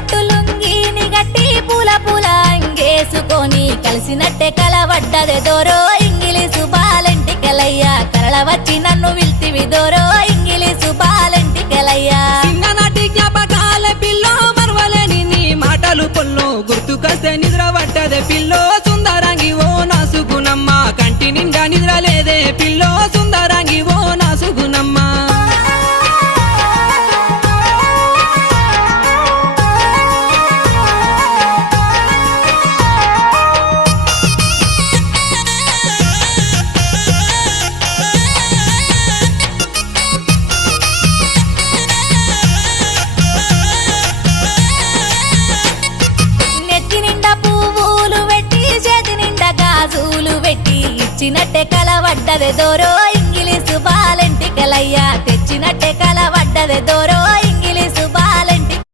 పట్టు లుంగిని గట్టి పూల పూల అంగేసుకొని కలిసినట్టే కలవడ్డదే దోరో ఇంగిలీసు బాలెంటికెలయ్యా కరళ వచ్చి నన్ను విల్తివి దోరో ఇంగిలీసు బాలెంటికెలయ్యా చిన్ననాటి జ్ఞాపకాల పిల్లో మరవలేని నీ మాటలు పొల్లో గుర్తుకొస్తే నిద్ర పట్టదే పిల్లో సుందరంగి ఓ నా సుగుణమ్మ కంటి నిండా నిద్ర లేదే పిల్లో సుందరంగి ఓ నా సుగుణమ్మ తెచ్చినట్టే కలవడ్డదే దోరో ఇంగిలీసు బాలెంటికెలయ్యా తెచ్చినట్టే కలవడ్డదే దోరో ఇంగిలీసు